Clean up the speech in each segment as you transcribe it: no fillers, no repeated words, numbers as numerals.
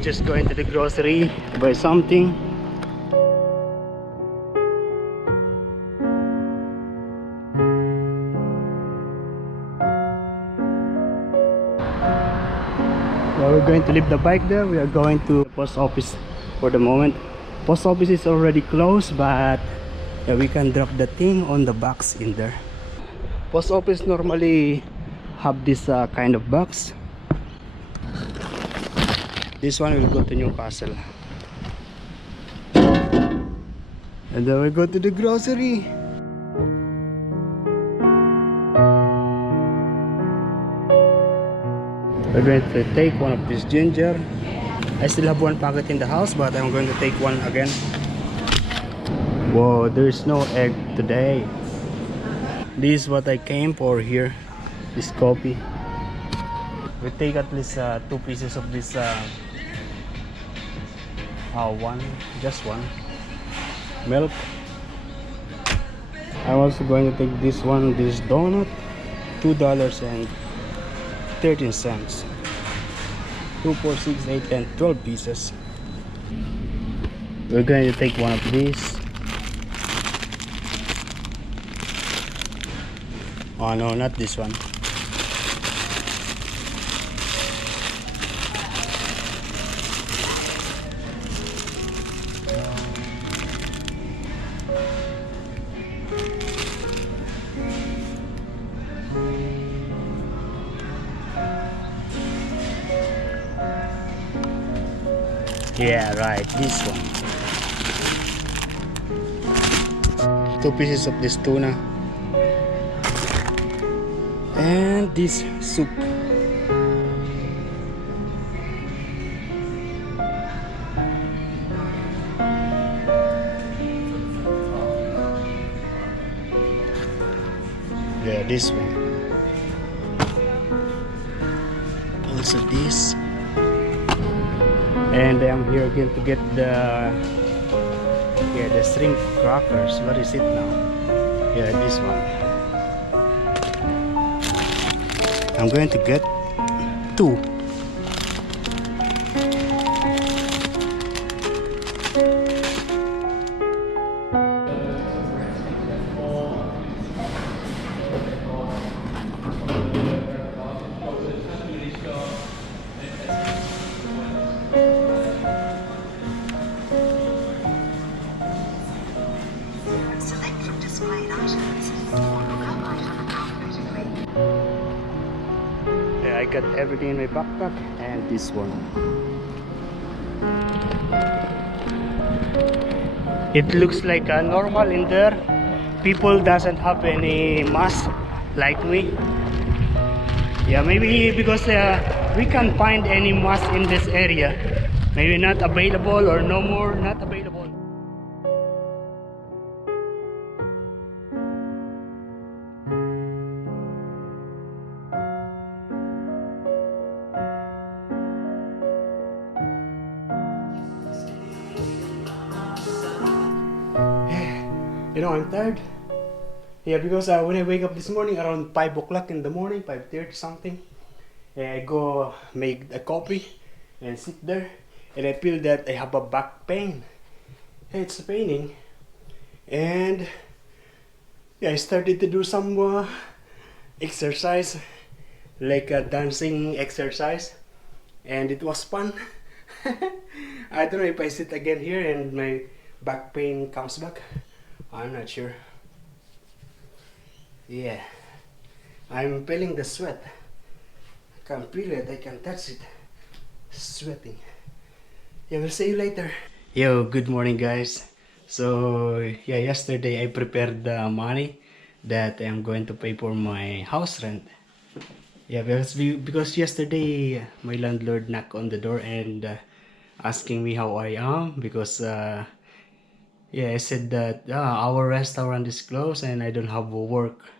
we're just going to the grocery to buy something. Well, we're going to leave the bike there. We are going to the post office for the moment. Post office is already closed, but yeah, we can drop the thing on the box in there. Post office normally have this kind of box. This one will go to Newcastle. And then we go to the grocery. We're going to take one of this ginger. I still have one packet in the house, but I'm going to take one again. Whoa, there's no egg today. This is what I came for here. This coffee. We take at least 2 pieces of this just one milk. I'm also going to take this one, this donut, $2.13. 2, 4, 6, 8, 10, 12 pieces. We're going to take one of these. Oh no, not this one. Yeah, right, this one. 2 pieces of this tuna. And this soup. Yeah, this one. Also this. And I'm here again to get the shrimp crackers. What is it now? Yeah, this one. I'm going to get 2. I got everything in my backpack and this one. It looks like normal in there. People doesn't have any mask like me. Yeah, maybe because we can't find any mask in this area. Maybe not available or no more not available. You know, I'm tired. Yeah, because when I wake up this morning around 5 o'clock in the morning, 5:30 something, I go make a coffee and sit there, and I feel that I have a back pain. It's paining, and yeah, I started to do some exercise, like a dancing exercise, and it was fun. I don't know if I sit again here and my back pain comes back. I'm not sure. Yeah, I'm feeling the sweat. I can feel it, I can touch it. Sweating. Yeah, we'll see you later. Yo, good morning guys. So yeah, yesterday I prepared the money that I'm going to pay for my house rent. Yeah, because yesterday my landlord knocked on the door and asking me how I am, because yeah, I said that our restaurant is closed and I don't have work.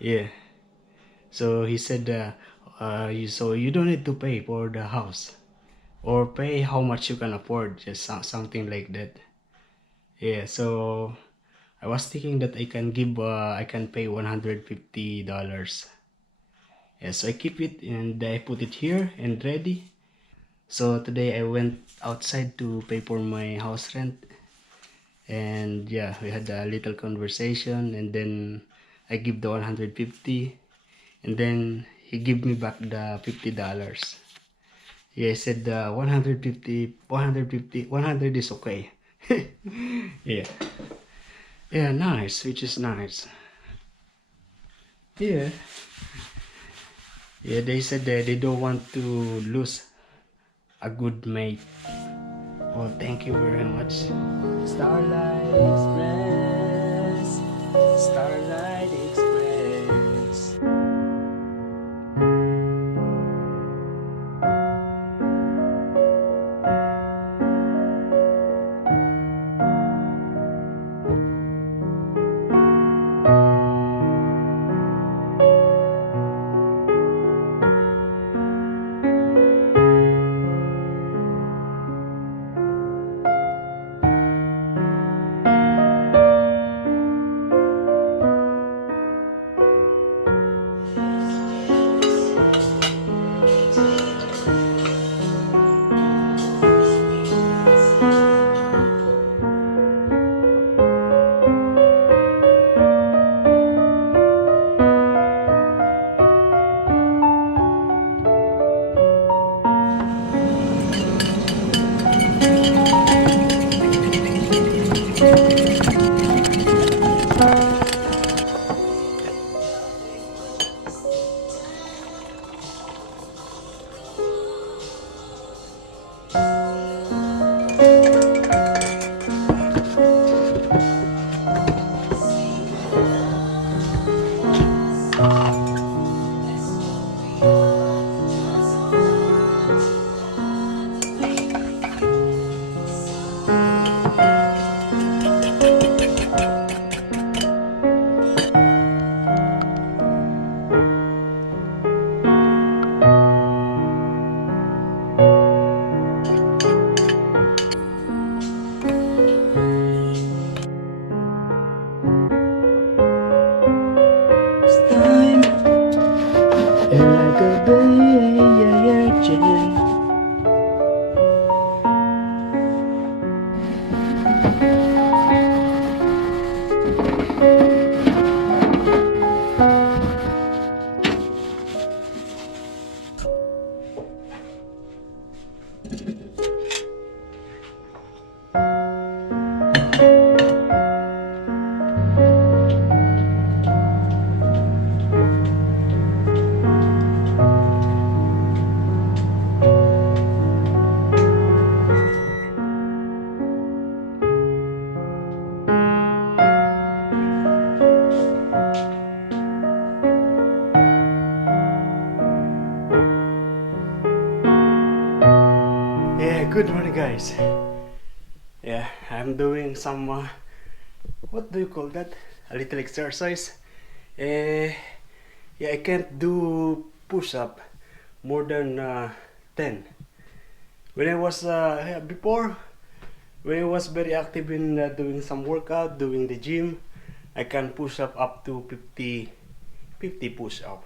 Yeah, so he said so you don't need to pay for the house, or pay how much you can afford, just something like that. Yeah, so I was thinking that I can pay $150. Yeah, so I keep it and I put it here and ready. So today I went outside to pay for my house rent, and yeah, we had a little conversation, and then I give the 150, and then he give me back the $50. Yeah, I said 150, 150, 100 is okay. Yeah. Yeah, nice, which is nice. Yeah. Yeah, they said that they don't want to lose a good mate. Well, thank you very much. Starlight Express, Starlight Express. Time, you're like a virgin. Yeah, good morning, guys. Yeah, I'm doing some what do you call that? A little exercise. Eh, yeah, I can't do push-up more than 10. When I was yeah, before, when I was very active in doing some workout, doing the gym, I can push up to 50 push-up.